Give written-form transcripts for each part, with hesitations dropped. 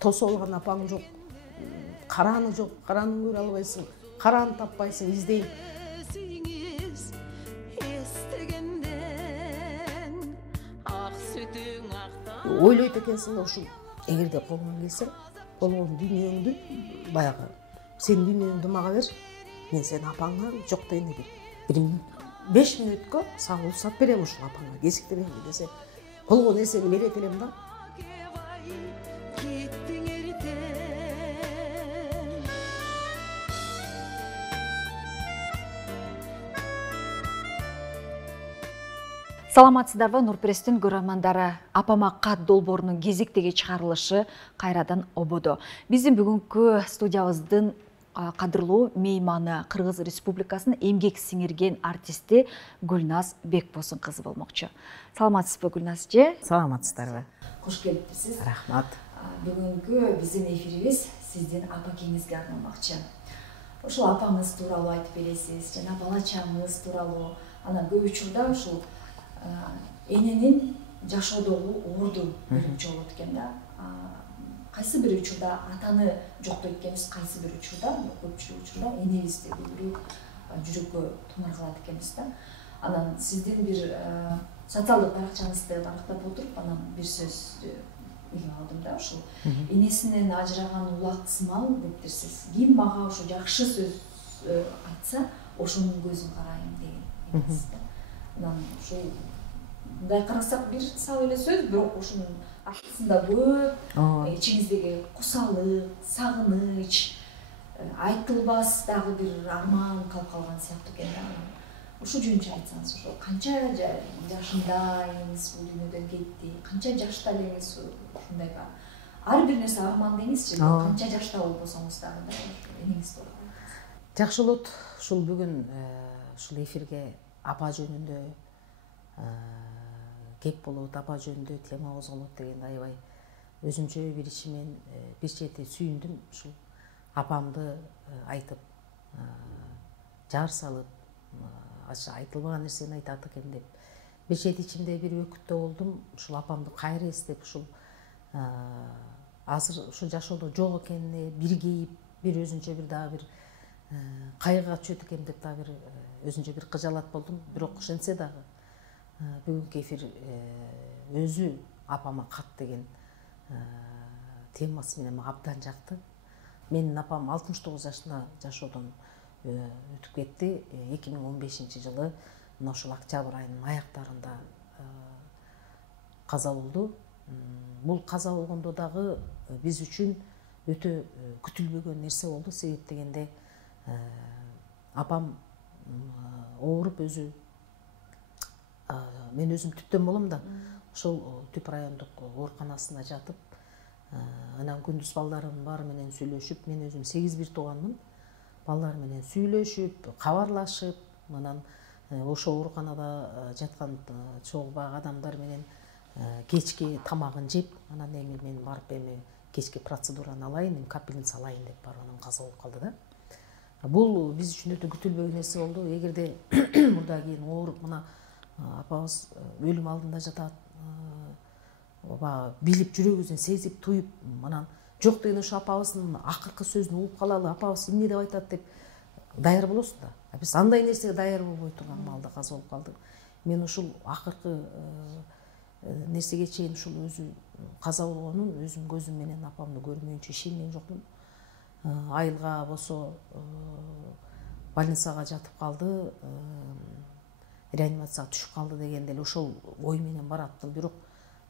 тосолган апаң жок, караны жок, караны көрө албайсың, караны таппайсың, издейм. Ойлойт экенсиң да ушул эгерде колуңан келсе, болгон дүйнөңдү баягы сен дүйнөңдү мага бер, мен сени апаңа жок дегенде бир 5 мүнөткө сага уруксат берем ушул апаңа кезиктирем десе, болгон нерсени берет элем да. Саламатсыздарбы, Нурпресстин көрөрмандары. Апама кат долбоорунун кезектеги чыгарылышы кайрадан ободо. Биздин бүгүнкү студиябыздын кадырлуу мейманы Кыргыз Республикасынын эмгек сиңирген артисти Гүлназ Бекбосун кызы болмокчу. Саламатсызбы, Гүлназ же? Саламатсыздарбы. Кош келипсиз. Рахмат. Бүгүнкү биздин эфирибиз сиздин апа кеңизге арналмакчы. Ушул апаңыз тууралуу айтып бересиз, жана бала чагыңыз тууралуу. Анан көп учурда ушул эненин жашоодогу орду биринчи болот экен да. Кайсы бир учурда атаны жоктойт экенбиз, кайсы бир учурда, көпчүлүк учурда энебизди көбүрөөк жүрөккө тумар кылат экенбиз да. Анан сиздин бир социалдык баракчаңызды барактап отуруп, анан бир сөздү илип алдым да, ушул энесинен ажыраган улак сымал дептирсиз. Ким мага ушу жакшы сөз айтса, ошонун көзүн карайм деген экенсиз да. Анан ушул мындай карасак бир сал эле сөз, бирок ушунун артысында көп ичиңиздеги кусалык, сагыныч, айтылбас дагы бир арман калып калган сыяктуу экен да. Ушу жөнүндө айтсаңыз, ошо канча жашында эңиз бул дүйнөдөн кетти, канча жашта элеңиз ушундайга ар бир нерсе арман деңизчи, канча жашта болбосоңуз дагы да эңиз тууралуу. Жакшы болот. Ушул бүгүн ушул эфирге апа жөнүндө кеп болот, апа жөнүндө тема козголот дегенде аябай өзүмчө бир ичимен бир чети сүйүндүм. Ушул апамды айтып, жар салып, айтылбаган нерсени айтат экен деп бир чети ичимде бир өкүттө болдум. Ушул апамды кайра эстеп, ушул азыр ушул жашоодо жок экенине бир кейип, бир өзүнчө бир дагы бир кайгыга түшөт экен деп дагы бир өзүнчө бир кыжалат болдум. Бирок ошентсе дагы бүгүнкү эфир өзү апама кат деген темасы менен мага абдан жакты. Менин апам 69 жашына жашоодон өтүп кетти. 2015 жылы мына ушул октябрь айынын аяктарында каза болду. Бул каза болгондо дагы биз үчүн өтө күтүлбөгөн нерсе болду. Себеп дегенде апам ооруп өзү, мен өзүм түптөн болом да, ошол түп райондук ооруканасында жатып, анан күндүз балдарым бар менен сүйлөшүп, мен өзүм 8 бир тууганмын. Балдар менен сүйлөшүп, кабарлашып, анан ошо ооруканада жаткан чогуу бак адамдар менен кечки тамагын жеп, анан эми мен барып эми кечки процедураны алайын, капельница алайын деп барып анан каза болуп калды да. Бул биз үчүн өтө күтүлбөгөн нерсе болду. Эгерде мурда кийин ооруп, мына апабыз өлүм алдында жатат, билип, жүрөгүбүздөн сезип, туюп, анан жок деген ошо апабыздын акыркы сөзүн угуп калалы, апабыз эмне деп айтат деп даяр болосуң да. Биз андай нерсеге даяр болбой турган маалда каза болуп калдык. Мен ушул акыркы нерсеге чейин ушул өзү каза болгонун өзүм көзүм менен апамды көрмөйүнчө ишенген жокмун. Айылга болсо больницага жатып калды, реанимацияга түшүп калды дегенде эле ошол ой менен бараттым. Бирок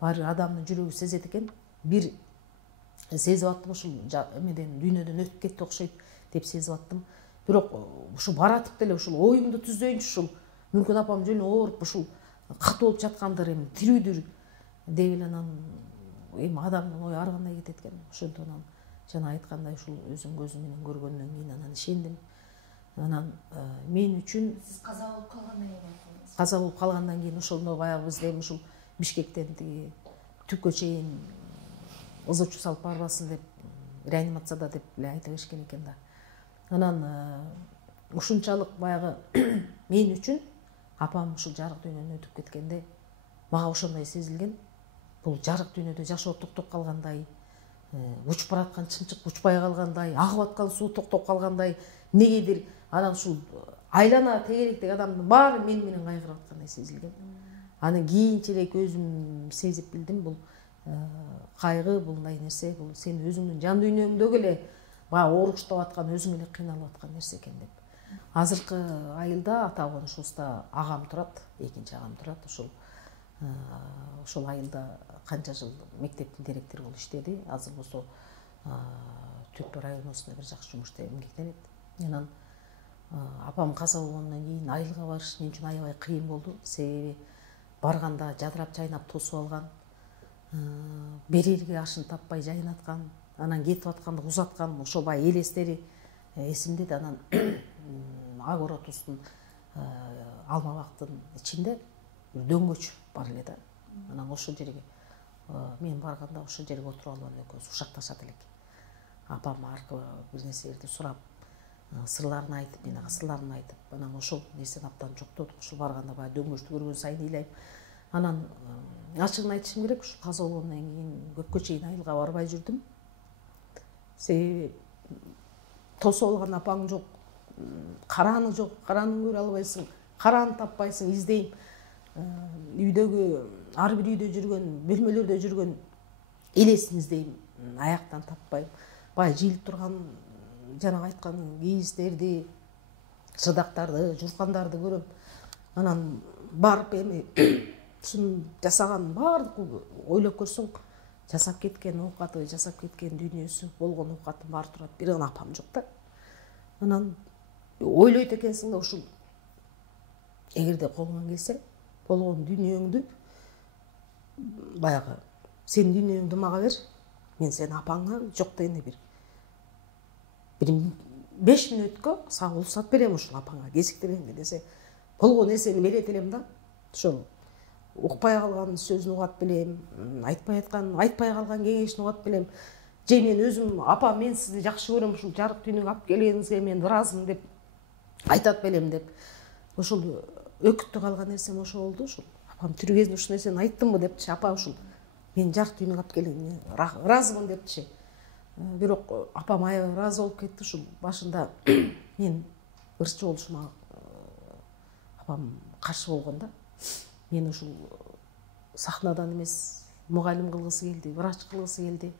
баары адамдын жүрөгү сезет экен. Бир сезип аттым, ушул эмеден дүйнөдөн өтүп кетти окшойт деп сезип аттым. Бирок ушул баратып деле ушул оюмду түздөйүнчү, ушул мүмкүн апам жөн ооруп ушул кат болуп жаткандыр, эми тирүүдүр деп эле анан эми адамдын ою ар кандай кетет экен. Ошондон жана айткандай ушул өзүм көзүм менен көргөндөн кийин анан ишендим. Анан мен үчүн сиз каза болуп калгандан кийин каза болуп калгандан кийин ошондо баягы бизде эми ушул Бишкектен тиги түпкө чейин ызычуу салып барбасын деп реанимацияда деп эле айта беришкен экен да. Анан ушунчалык баягы мен үчүн апам ушул жарык дүйнөдөн өтүп кеткенде мага ошондой сезилген. Бул жарык дүйнөдө жашоо токтоп калгандай, учуп бараткан чымчык учпай калгандай, агып аткан суу токтоп калгандай, эмнегедир анан ушул айлана тегеректеги адамдын баары мен менен кайгырып аткандай сезилген. Анан кийинчерээк өзүм сезип билдим, бул кайгы, бул мындай нерсе, бул сен өзүңдүн жан дүйнөңдөгү эле баягы ооруштап аткан, өзүң эле кыйналып аткан нерсе экен деп. Азыркы айылда ата конушубузда агам турат, экинчи агам турат. Ошол айылда канча жыл мектептин директору болуп иштеди. Азыр болсо Түптү районосунда бир жакшы жумуш иштеп эмгектенет. Анан апам каза болгондон кийин айылга барыш мен үчүн аябай кыйын болду. Себеби барганда жадырап жайнап тосуп алган, берерге ашын таппай жайнаткан, анан кетип атканда узаткан ошо баягы элестери эсимде да. Анан Агоротустун алма бактын ичинде бир дөңгөч бар эле да. Анан ошол жерге мен барганда ошол жерге отуруп алып анан экөөбүз кучакташат элек. Апам аркы бир нерселерди сурап, сырларын айтып, мен ага сырларын айтып, анан ошол нерсени абдан жоктодук. Ошол барганда баягы дөңгөчтү көргөн сайын ыйлайм. Анан ачыгын айтышым керек, ушул каза болгондон кийин көпкө чейин айылга барбай жүрдүм. Себеби тосуп алган апаң жок, карааны жок, караанын көрө албайсың, карааны таппайсың, издейм. Үйдөгү ар бир үйдө жүргөн, бөлмөлөрдө жүргөн элесин издейм, аяктан таппайм. Баягы жыйылып турган, жанагы айткан кийизтерди, шыдактарды, журкандарды көрөм. Анан барып эми ушуну жасаган баардык ойлоп көрсөң, жасап кеткен оокаты, жасап кеткен дүйнөсү, болгон оокаты баары турат. Бир гана апам жок да. Анан ойлойт экенсиң да, ушул эгерде колуңан келсе, болгон дүйнөңдү баягы сен дүйнөңдү мага бер, мен сени апаңа жок дегенде бир 5 мүнөткө сага уруксат берем ушул апаңа кезиктиргенге десе, болгон нерсени берет элем да. Ошол укпай калган сөзүн угат билем, айтпай калган кеңешин угат билем. Же мен өзүм апа, мен сизди жакшы көрөм, ушул жарык дүйнөгө алып келгениңизге мен ыраазымын деп айтат белем деп. Ошол өкүттү калган нерсем ошо болду. Ушул апам тирүү кезинде ушул нерсени айттымбы депчи, апа ушул мен жарык дүйнөгө алып келгениңе ыраазымын депчи. Бирок апам аябай ыраазы болуп кетти. Ушул башында мен ырчы болушума апам каршы болгондо, мен ушул сахнадан эмес, мугалим кылгысы келди, врач кылгысы келди.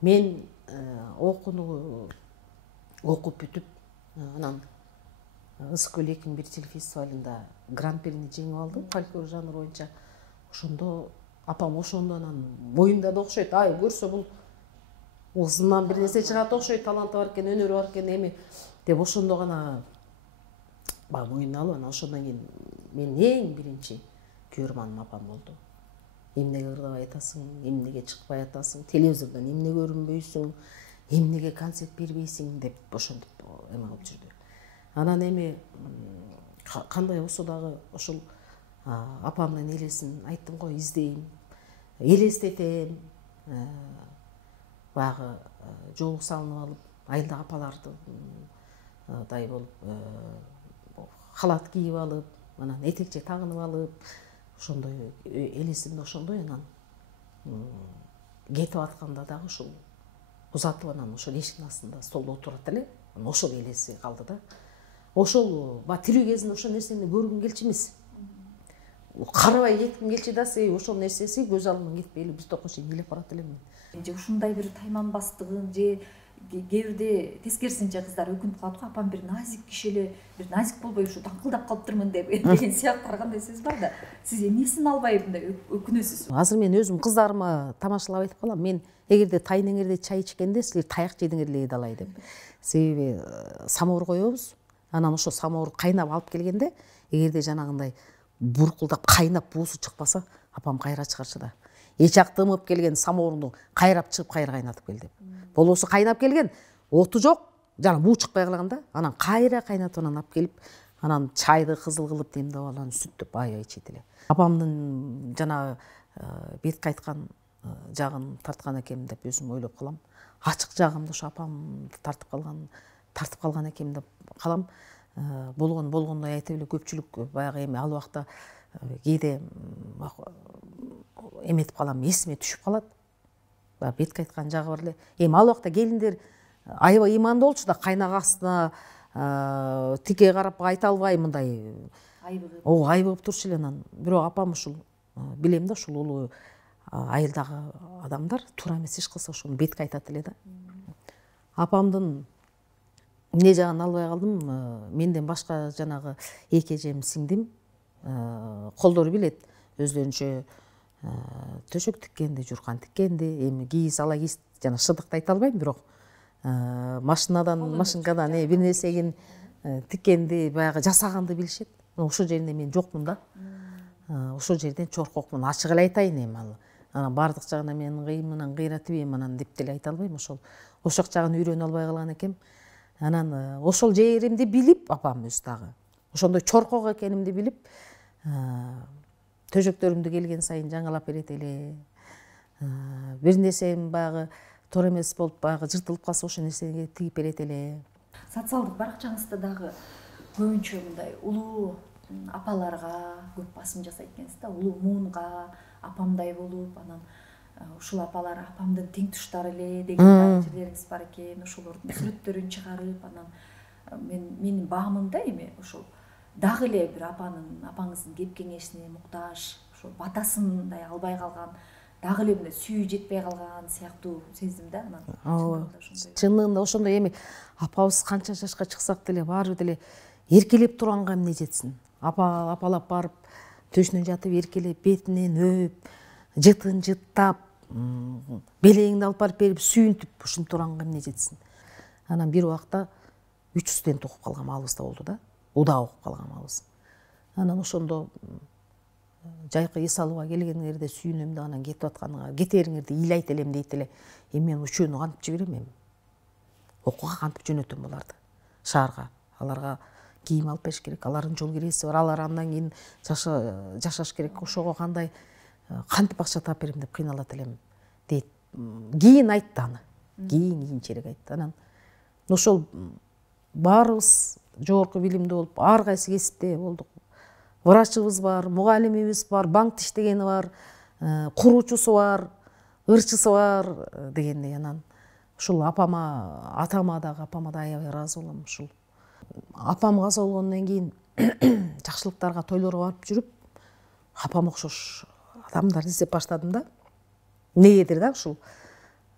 Мен окууну окуп бүтүп, анан Ысык көл 2001 телефестивалында гран-прини жеңип алдым, фольклор жанры боюнча. Ошондо апам ошондо анан боюмда да окшойт, ай көрсө бул кызымдан бир нерсе чыгат окшойт, таланты бар экен, өнөрү бар экен эми деп ошондо гана баягы моюнуна алып, анан ошондон кийин мен эң биринчи көрманым апам болду. Эмнеге ырдабай атасың, эмнеге чыкпай атасың, телевизордон эмне көрүнбөйсүң, эмнеге концерт бербейсиң деп ошентип эме кылып жүрдү. Анан эми кандай болсо дагы ошол апамдын элесин айттым го, издейм, элестетем. Баягы жолук салынып алып, айылдагы апалардай болуп халат кийип алып, анан этекче тагынып алып, ошондой элесимде ошондой. Анан кетип атканда дагы ушул узатып, анан ошол эшиктин астында столдо отурат эле. Ошол элеси калды да. Ошол тирүү кезинде ошол нерсени көргүм келчү эмес. Карабай кетким келчү да, себеби ошол нерсеси көз алдымдан кетпей эле бир топко чейин ыйлап барат элем мен. Же ушундай бир тайманбастыгын, же кээ бирде тескерисинче кыздар өкүнүп калат го, апам бир назик киши эле, бир назик болбой ушу даңкылдап калыптырмын деген сыяктуу кандай сөз бар да. Сиз эмнесин албай мындай өкүнөсүз? Азыр мен өзүм кыздарыма тамашалап айтып калам, мен эгерде тайнеңерде чай ичкенде силер таяк жедиңер эле далай деп. Себеби самовар коебуз, анан ошо самовар кайнап алып келгенде, эгерде жанагындай буркулдап кайнап буусу чыкпаса, апам кайра чыгарчы да. Эчак дымып келген самоварду кайрап чыгып кайра кайнатып кел деп. Болбосо кайнап келген, оту жок, жана буу чыкпай калганда, анан кайра кайнатып анан алып келип, анан чайды кызыл кылып демдеп алып, сүттөп аябай ичет эле. Апамдын жана бет кайткан жагын тарткан экенмин деп өзүм ойлоп калам. Ачык жагымды ошо апам тартып калган экенмин деп калам. Болгондой айтып эле көпчүлүк баягы эми ал убакта кээде эметип калам, эсиме түшүп калат. баягы бетке айткан жагы бар эле. Эми ал убакта келиндер аябай ыймандуу болчу да, кайнагасына тике карап айта албай мындай айбы кылып турчу эле. Анан бирок апам ушул билем да, ушул улуу айылдагы адамдар туура эмес иш кылса ошону бетке айтат эле да. Апамдын эмне жагын албай калдым. Менден башка жанагы эки эжем, сиңдим колдору билет өздөрүнчө төшөк тиккенди, журкан тиккенди. Эми кийиз ала кийиз жана шыдыкты айта албайм, бирок машинкадан бир нерсегин тиккенди, баягы жасаганды билишет. Ошол жеринде мен жокмун да. Ошол жерден чоркокмун, ачык эле айтайын. Эми ал анан бардык жагына мен кыймынан кыйратып анан деп деле айта албайм. Ошол жагын үйрөнө албай калган экем. Анан ошол жеримди билип, апам өзү дагы ошондой чоркок экенимди билип, төшөктөрүмдү келген сайын жаңалап берет эле. Бир нерсем баягы туура эмес болуп, баягы жыртылып калса ошол нерсени тигип берет эле. Социалдык баракчаңызда дагы көбүнчө мындай улуу апаларга көп басым жасайт экенсиз да, улуу муунга апамдай болуп, анан ушул апалар апамдын тең туштары эле деген жерлериңиз бар экен. Ошолордун сүрөттөрүн чыгарып, анан менин баамымда эми ошол дагы эле бир апаңыздын кеп кеңешине муктаж, ошол батасындай албай калган, дагы эле мындай сүйүү жетпей калган сыяктуу сездим да. Анан чынында ошондой. Эми апабыз канча жашка чыксак деле баары деле эркелеп турганга эмне жетсин. Апалап барып төшүнө жатып эркелеп, бетинен өп, жытын жыттап, белеңди алып барып берип сүйүнтүп ушинтип турганга эмне жетсин. Анан бир убакта 3 студент окуп калган маалыбыз да болду да. Уда окуп калган маалыбыз. Анан ошондо жайкы эс алууга келгениңерде сүйүнөм да, анан кетип атканга кетериңерди ыйлайт элем дейт эле. Эми мен үчөөнү кантип жиберем эми? Окууга кантип жөнөтөм буларды? Шаарга. Аларга кийим алып бериш керек, алардын жол киреси бар, алар андан кийин жашаш керек. Ошого кантип акча таап берем деп кыйналат элем дейт. Кийин айтты аны. Кийинчерээк айтты. Анан ошол баарыбыз жогорку билимдүү болуп, ар кайсы кесипте болдук. Врачыбыз бар, мугалимибиз бар, банкта иштегени бар, куруучусу бар, ырчысы бар дегендей. Анан ушул атама дагы аябай ыраазы болом. Ушул апам каза болгондон кийин жакшылыктарга, тойлорго барып жүрүп, апам окшош адамдар издеп баштадым да. Эмнегедир да ушул.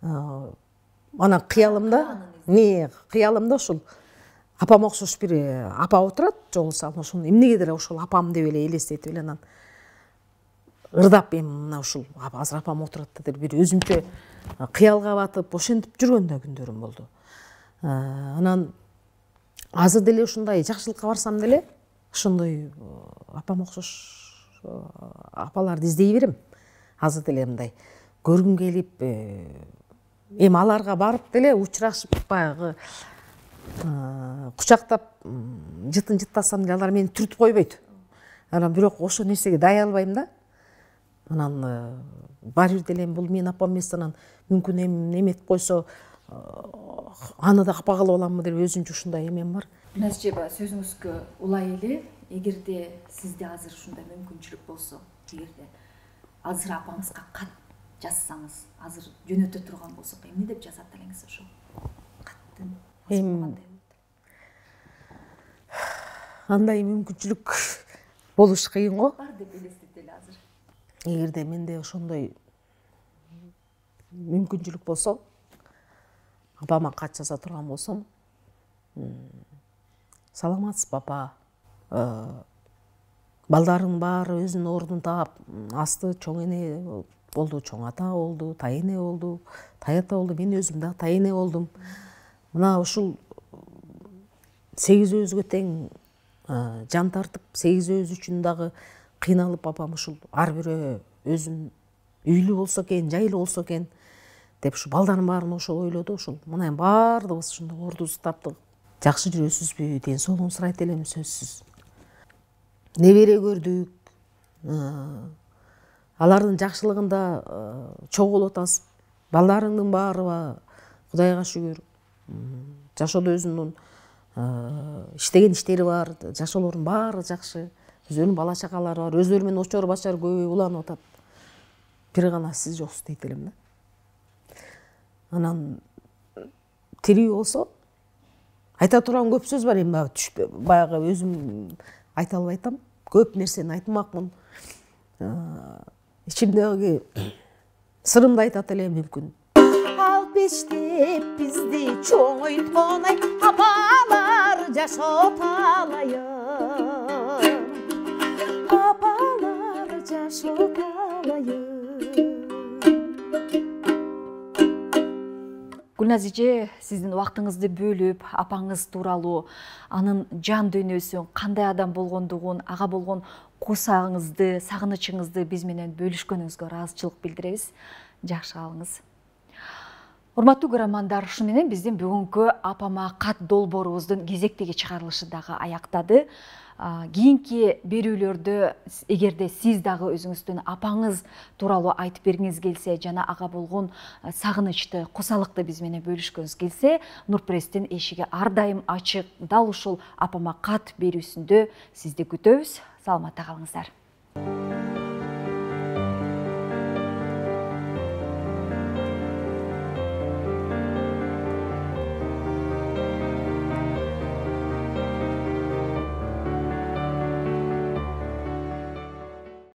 Анан кыялымда ушул апам окшош бир апа отурат, жолугусам ошону эмнегедир ошол апам деп эле элестетип эле анан ырдап, эми мына ушул азыр апам отурат да деп бир өзүмчө кыялга батып ошентип жүргөн да күндөрүм болду. Анан азыр деле ушундай жакшылыкка барсам деле ошондой апам окшош апаларды издей берем. Азыр деле мындай көргүм келип, эми аларга барып деле учурашып, баягы кучактап жытын жыттасам деле алар мени түртүп койбойт. Анан бирок ошол нерсеге дая албайм да. Анан баары бир деле бул менин апам эмес, анан мүмкүн эметип койсо аны да апа кылып аламбы деп өзүнчө ушундай эмем бар. Гүлназ эже, сөзүңүзгө улай эле, эгерде сизде азыр ушундай мүмкүнчүлүк болсо, эгерде азыр апаңызга кат жазсаңыз, азыр жөнөтө турган болсок, эмне деп жазат элеңиз ошол каттын? Андай мүмкүнчүлүк болуш кыйын го. Бар деп элестет эле азыр. Эгерде менде ошондой мүмкүнчүлүк болсо, апама кат жаза турган болсом, саламатсызбы апа, балдарың баары өзүнүн ордун таап, асты чоң эне болду, чоң ата болду, тай эне болду, тай ата болду, мен өзүм дагы тай эне болдум. Мына ушул 8 тең жан тартып, 8 үчүн дагы кыйналып, апам ушул ар бирөө өзүн үйлүү болсо экен, жайлуу болсо экен деп ушу балдарын баарын ошол ойлоду. Ушул мына эми баардыгыбыз ушундай ордубузду таптык. Жакшы жүрөсүзбү, ден соолугун сурайт элем, сөзсүз. Небере көрдүк. Алардын жакшылыгында чогуу атасыз. Балдарыңдын баары Кудайга шүгүр. Жашоодо өзүнүн иштеген иштери бар, жашоолордун баары жакшы. Өзүнүн бала чакалары бар, өзлөрү менен очор бачар көбөйүп уланып атат. Бир гана сиз жоксуз дейт элем да. анан тирүү болсо айта турган көп сөз бар, эми баягы өзүм айта албай атам. Көп нерсени айтмакмын. Ичимдеги сырымды айтат элем мүмкүн. Ал пештеп бизди чоңойткон ай, апалар жашап алайын. Апалар жашап алайын. Гүлназ эже, сиздин убактыңызды бөлүп, апаңыз тууралуу, анын жан дүйнөсүн, кандай адам болгондугун, ага болгон куусагыңызды, сагынычыңызды биз менен бөлүшкөнүңүзгө ыраазычылык билдиребиз. Жакшы калыңыз. Урматтуу көрөрмандар, ушу менен биздин бүгүнкү апама кат долбоорубуздун кезектеги чыгарылышы дагы аяктады. Кийинки берүүлөрдө эгерде сиз дагы өзүңүздүн апаңыз тууралуу айтып бергиңиз келсе жана ага болгон сагынычты, кусалыкты биз менен бөлүшкүңүз келсе, Нурпресстин эшиги ар дайым ачык. Дал ушул апама кат берүүсүндө сизди күтөбүз. Саламатта калыңыздар.